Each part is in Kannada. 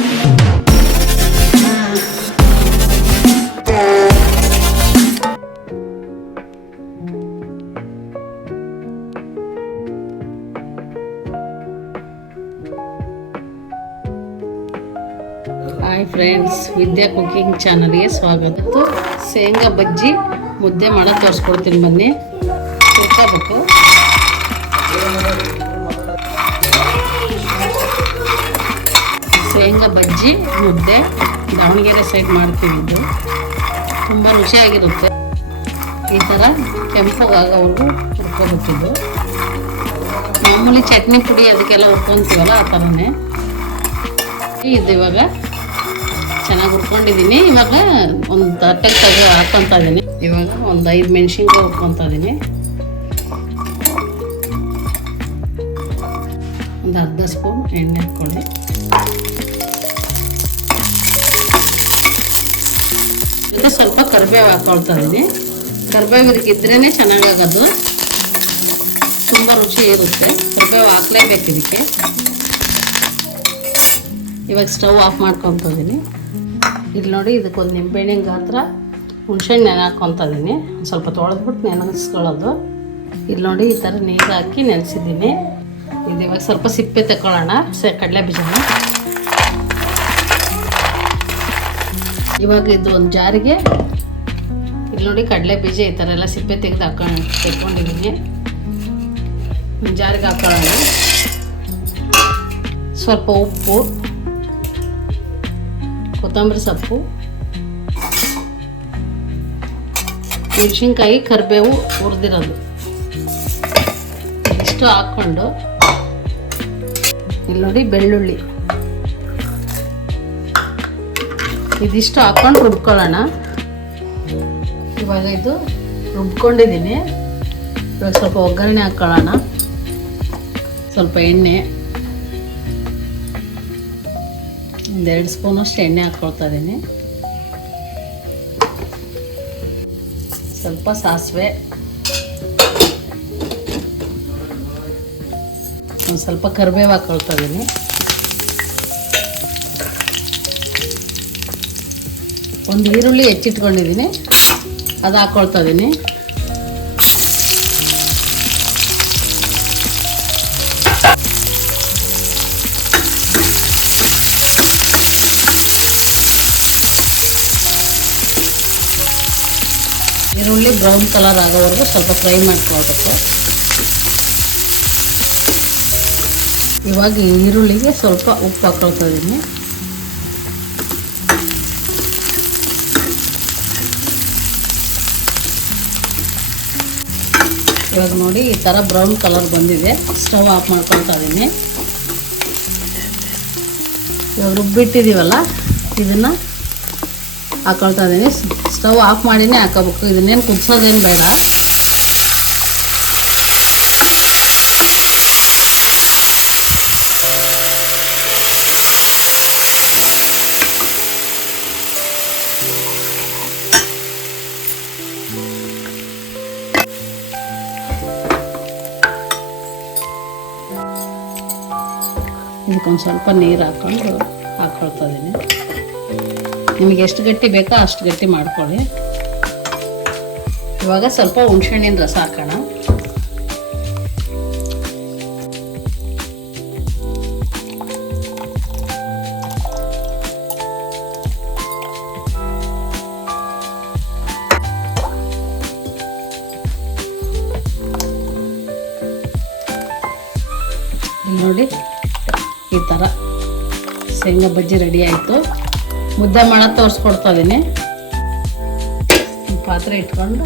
ಹಾಯ್ ಫ್ರೆಂಡ್ಸ್, ವಿದ್ಯಾ ಕುಕಿಂಗ್ ಚಾನಲ್ಗೆ ಸ್ವಾಗತ. ಶೇಂಗಾ ಬಜ್ಜಿ ಮುದ್ದೆ ಮಾಡೋದು ತೋರಿಸ್ಕೊಡ್ತೀನಿ, ಬನ್ನಿ. ಹುರ್ಕೋಬೇಕು. ಶೇಂಗಾ ಬಜ್ಜಿ ಮುದ್ದೆ ದಾವಣಗೆರೆ ಸೈಡ್ ಮಾಡ್ತೀವಿ. ಇದು ತುಂಬ ರುಚಿಯಾಗಿರುತ್ತೆ. ಈ ಥರ ಕೆಂಪಗಾಗೋವರೆಗೂ ಹುರ್ಕೋಬೇಕಿದ್ದು. ಮಾಮೂಲಿ ಚಟ್ನಿ ಪುಡಿ ಅದಕ್ಕೆಲ್ಲ ಹುರ್ಕೊತೀವಲ್ಲ, ಆ ಥರನೇ ಇದು. ಇವಾಗ ಚೆನ್ನಾಗಿ ಹುರ್ಕೊಂಡಿದ್ದೀನಿ. ಇವಾಗ ಒಂದು ತಟ್ಟೆಗೆ ಹಾಕ್ಕೊತಾ ಇದ್ದೀನಿ. ಇವಾಗ ಒಂದು 5 ಮೆಣಸಿನ್ಕಾಯಿ ಹುರ್ಕೊತಾ ಇದ್ದೀನಿ. ಒಂದು ಅರ್ಧ ಸ್ಪೂನ್ ಎಣ್ಣೆ ಹಾಕ್ಕೊಳ್ಳಿ. ಮತ್ತು ಸ್ವಲ್ಪ ಕರಿಬೇವು ಹಾಕ್ಕೊಳ್ತಾ ಇದ್ದೀನಿ. ಕರಿಬೇವು ಇದಕ್ಕಿದ್ರೇ ಚೆನ್ನಾಗಾಗೋದು, ತುಂಬ ರುಚಿ ಇರುತ್ತೆ. ಕರಿಬೇವು ಹಾಕ್ಲೇಬೇಕು ಇದಕ್ಕೆ. ಇವಾಗ ಸ್ಟವ್ ಆಫ್ ಮಾಡ್ಕೊತಾ ಇದ್ದೀನಿ. ಇಲ್ಲಿ ನೋಡಿ, ಇದಕ್ಕೊಂದು ನಿಂಬೆಹಣ್ಣಿನ ಗಾತ್ರ ಹುಣ್ಸೆಹಣ್ಣು ನೆನೆ ಹಾಕ್ಕೊತಾ ಇದ್ದೀನಿ. ಸ್ವಲ್ಪ ತೊಳೆದ್ಬಿಟ್ಟು ನೆನೆಸ್ಕೊಳ್ಳೋದು. ಇಲ್ಲಿ ನೋಡಿ, ಈ ಥರ ನೀರು ಹಾಕಿ ನೆನೆಸಿದ್ದೀನಿ. ಇದು ಇವಾಗ ಸ್ವಲ್ಪ ಸಿಪ್ಪೆ ತಗೊಳ್ಳೋಣ, ಕಡಲೆ ಬೀಜನ. ಇವಾಗ ಇದು ಒಂದು ಜಾರಿಗೆ, ಇಲ್ಲಿ ನೋಡಿ, ಕಡಲೆ ಬೀಜ ಈ ಥರ ಎಲ್ಲ ಸಿಪ್ಪೆ ತೆಗೆದು ತೆಕ್ಕೊಂಡಿದ್ದೀನಿ. ಒಂದು ಜಾರಿಗೆ ಹಾಕೊಳ್ಳೋಣ. ಸ್ವಲ್ಪ ಉಪ್ಪು, ಕೊತ್ತಂಬರಿ ಸೊಪ್ಪು, ಮೆಣಸಿನ್ಕಾಯಿ, ಕರಿಬೇವು ಹುರಿದಿರೋದು ಇಷ್ಟು ಹಾಕ್ಕೊಂಡು, ಇಲ್ಲಿ ನೋಡಿ ಬೆಳ್ಳುಳ್ಳಿ ಇದಿಷ್ಟು ಹಾಕ್ಕೊಂಡು ರುಬ್ಕೊಳ್ಳೋಣ. ಇವಾಗ ಇದು ರುಬ್ಕೊಂಡಿದ್ದೀನಿ. ಇವಾಗ ಸ್ವಲ್ಪ ಒಗ್ಗರಣೆ ಹಾಕ್ಕೊಳ್ಳೋಣ. ಸ್ವಲ್ಪ ಎಣ್ಣೆ, 1-2 ಸ್ಪೂನಷ್ಟು ಎಣ್ಣೆ ಹಾಕ್ಕೊಳ್ತಾ ಇದ್ದೀನಿ. ಸ್ವಲ್ಪ ಸಾಸಿವೆ, ಒಂದು ಸ್ವಲ್ಪ ಕರಿಬೇವು ಹಾಕ್ಕೊಳ್ತಾ ಇದ್ದೀನಿ. ಒಂದು ಈರುಳ್ಳಿ ಹೆಚ್ಚಿಟ್ಕೊಂಡಿದ್ದೀನಿ, ಅದು ಹಾಕ್ಕೊಳ್ತಾ ಇದ್ದೀನಿ. ಈರುಳ್ಳಿ ಬ್ರೌನ್ ಕಲರ್ ಆಗೋವರೆಗೂ ಸ್ವಲ್ಪ ಫ್ರೈ ಮಾಡ್ಕೊಳ್ಬೇಕು. ಇವಾಗ ಈರುಳ್ಳಿಗೆ ಸ್ವಲ್ಪ ಉಪ್ಪು ಹಾಕ್ಕೊಳ್ತಾ ಇದ್ದೀನಿ. ಇವಾಗ ನೋಡಿ, ಈ ಥರ ಬ್ರೌನ್ ಕಲರ್ ಬಂದಿದೆ. ಸ್ಟವ್ ಆಫ್ ಮಾಡ್ಕೊಳ್ತಾ ಇದ್ದೀನಿ. ಇವಾಗ ರುಬ್ಬಿಟ್ಟಿದ್ದೀವಲ್ಲ, ಇದನ್ನು ಹಾಕ್ಕೊಳ್ತಾ ಇದ್ದೀನಿ. ಸ್ಟವ್ ಆಫ್ ಮಾಡಿನೇ ಹಾಕೋಬೇಕು. ಇದನ್ನೇನು ಕುದಿಸೋದೇನು ಬೇಡ. ಇದಕ್ಕೊಂದು ಸ್ವಲ್ಪ ನೀರು ಹಾಕ್ಕೊಳ್ತಾ ಇದ್ದೀನಿ. ನಿಮಗೆ ಎಷ್ಟು ಗಟ್ಟಿ ಬೇಕೋ ಅಷ್ಟು ಗಟ್ಟಿ ಮಾಡ್ಕೊಳ್ಳಿ. ಇವಾಗ ಸ್ವಲ್ಪ ಹುಣಸೆಹಣ್ಣಿನ ರಸ ಹಾಕೋಣ. ನೋಡಿ, ಈ ಥರ ಶೇಂಗಾ ಬಜ್ಜಿ ರೆಡಿ ಆಯಿತು. ಮುದ್ದೆ ಮಾಡೋದು ತೋರಿಸ್ಕೊಡ್ತಾ ಇದ್ದೀನಿ. ಪಾತ್ರೆ ಇಟ್ಕೊಂಡು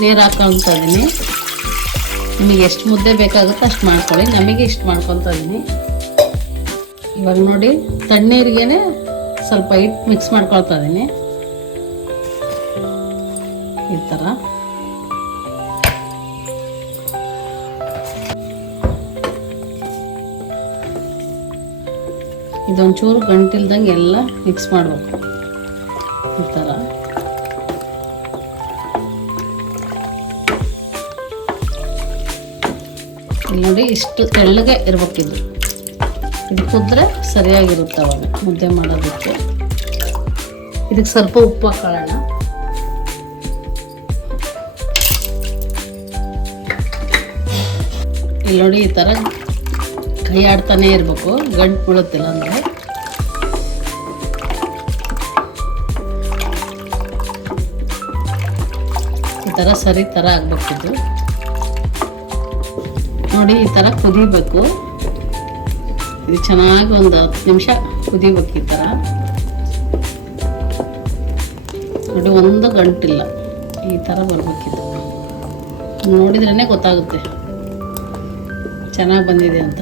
ನೀರು ಹಾಕ್ಕೊಳ್ತಾ ಇದ್ದೀನಿ. ನಿಮಗೆ ಎಷ್ಟು ಮುದ್ದೆ ಬೇಕಾಗುತ್ತೋ ಅಷ್ಟು ಮಾಡ್ಕೊಳ್ಳಿ. ನಮಗೆ ಇಷ್ಟು ಮಾಡ್ಕೊತಾ ಇದ್ದೀನಿ. ಇವಾಗ ನೋಡಿ, ತಣ್ಣೀರಿಗೇ ಸ್ವಲ್ಪ ಹಿಟ್ಟು ಮಿಕ್ಸ್ ಮಾಡ್ಕೊಳ್ತಾ ಇದ್ದೀನಿ. ಈ ಥರ ಇದೊಂಚೂರು ಗಂಟಿಲ್ದಂಗೆ ಎಲ್ಲ ಮಿಕ್ಸ್ ಮಾಡಬೇಕು. ಈ ಥರ ಇಲ್ಲಿ ನೋಡಿ, ಇಷ್ಟು ತೆಳ್ಳಗೆ ಇರಬೇಕಿದು. ಇದು ಕುದ್ರೆ ಸರಿಯಾಗಿರುತ್ತೆ ಅವಾಗ ಮುದ್ದೆ ಮಾಡೋದಕ್ಕೆ. ಇದಕ್ಕೆ ಸ್ವಲ್ಪ ಉಪ್ಪು ಹಾಕೊಳ್ಳೋಣ. ಇಲ್ಲಿ ನೋಡಿ ಈ ಥರ ಕೈ ಆಡ್ತಾನೆ ಇರಬೇಕು, ಗಂಟು ಬೀಳುತ್ತಿಲ್ಲ ಅಂದರೆ. ಈ ಥರ ಸರಿ ಥರ ಆಗಬೇಕಿದ್ದು ನೋಡಿ. ಈ ಥರ ಕುದಿಬೇಕು. ಇದು ಚೆನ್ನಾಗಿ ಒಂದು 10 ನಿಮಿಷ ಕುದಿಬೇಕು ಈ ಥರ ನೋಡಿ. ಒಂದು ಗಂಟಿಲ್ಲ, ಈ ಥರ ಬರಬೇಕಿತ್ತು. ನೋಡಿದ್ರೇ ಗೊತ್ತಾಗುತ್ತೆ ಚೆನ್ನಾಗಿ ಬಂದಿದೆ ಅಂತ.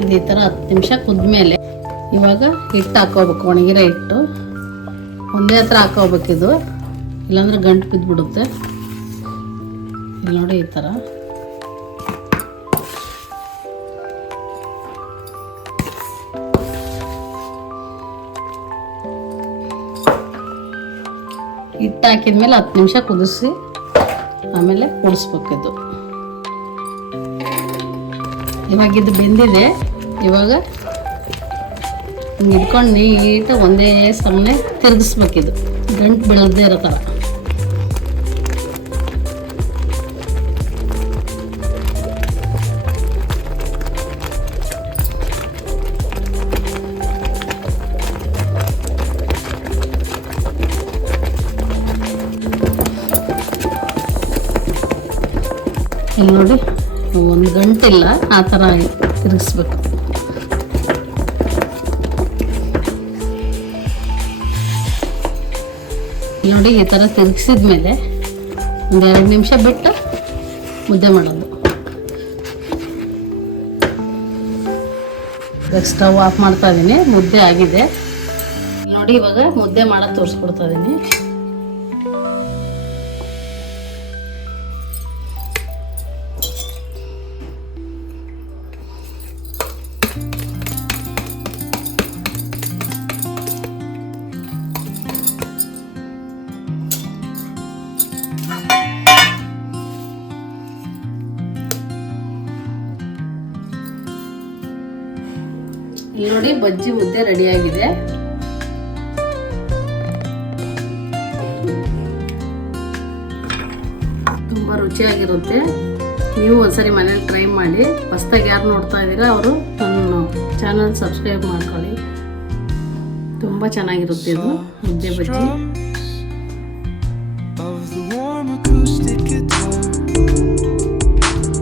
ಇದು ಈ ಥರ 10 ನಿಮಿಷ ಕುದ್ಮೇಲೆ ಇವಾಗ ಹಿಟ್ಟು ಹಾಕೋಬೇಕು. ಒಣಗಿರೋ ಹಿಟ್ಟು ಒಂದೇ ಹತ್ರ ಹಾಕೋಬೇಕಿದು, ಇಲ್ಲಾಂದ್ರೆ ಗಂಟು ಬಿದ್ದುಬಿಡುತ್ತೆ. ಇಲ್ಲಿ ನೋಡಿ ಈ ಥರ ಹಿಟ್ಟು ಹಾಕಿದ್ಮೇಲೆ 10 ನಿಮಿಷ ಕುದಿಸಿ ಆಮೇಲೆ ಕೂಡಿಸ್ಬೇಕಿದ್ದು. ಇವಾಗ ಇದು ಬೆಂದಿದೆ. ಇವಾಗ ಹಿಂಗೆ ಇಟ್ಕೊಂಡು ನೀಟಾಗಿ ಒಂದೇ ಸಮನೆ ತಿರುಗಿಸ್ಬೇಕಿದು, ಗಂಟು ಬೀಳದೇ ಇರೋ ಥರ. ಇಲ್ಲಿ ನೋಡಿ ಒಂದು ಗಂಟಿಲ್ಲ, ಆ ಥರ ತಿರುಗಿಸ್ಬೇಕು. ನೋಡಿ ಈ ಥರ ತಿರುಗಿಸಿದ್ಮೇಲೆ ಒಂದು 2 ನಿಮಿಷ ಬಿಟ್ಟು ಮುದ್ದೆ ಮಾಡೋದು. ಇವಾಗ ಸ್ಟವ್ ಆಫ್ ಮಾಡ್ತಾ ಇದ್ದೀನಿ. ಮುದ್ದೆ ಆಗಿದೆ ನೋಡಿ. ಇವಾಗ ಮುದ್ದೆ ಮಾಡೋದು ತೋರಿಸ್ಕೊಡ್ತಾ ಇದ್ದೀನಿ. ಇಲ್ಲಿ ನೋಡಿ ಬಜ್ಜಿ ಮುದ್ದೆ ರೆಡಿಯಾಗಿದೆ. ತುಂಬ ರುಚಿಯಾಗಿರುತ್ತೆ. ನೀವು ಒಂದ್ಸರಿ ಮನೇಲಿ ಟ್ರೈ ಮಾಡಿ. ಹೊಸ್ದಾಗಿ ಯಾರು ನೋಡ್ತಾ ಇದ್ದೀರಾ ಅವರು ನನ್ನ ಚಾನಲ್ ಸಬ್ಸ್ಕ್ರೈಬ್ ಮಾಡ್ಕೊಳ್ಳಿ. ತುಂಬ ಚೆನ್ನಾಗಿರುತ್ತೆ ಇದು ಮುದ್ದೆ ಬಜ್ಜಿ.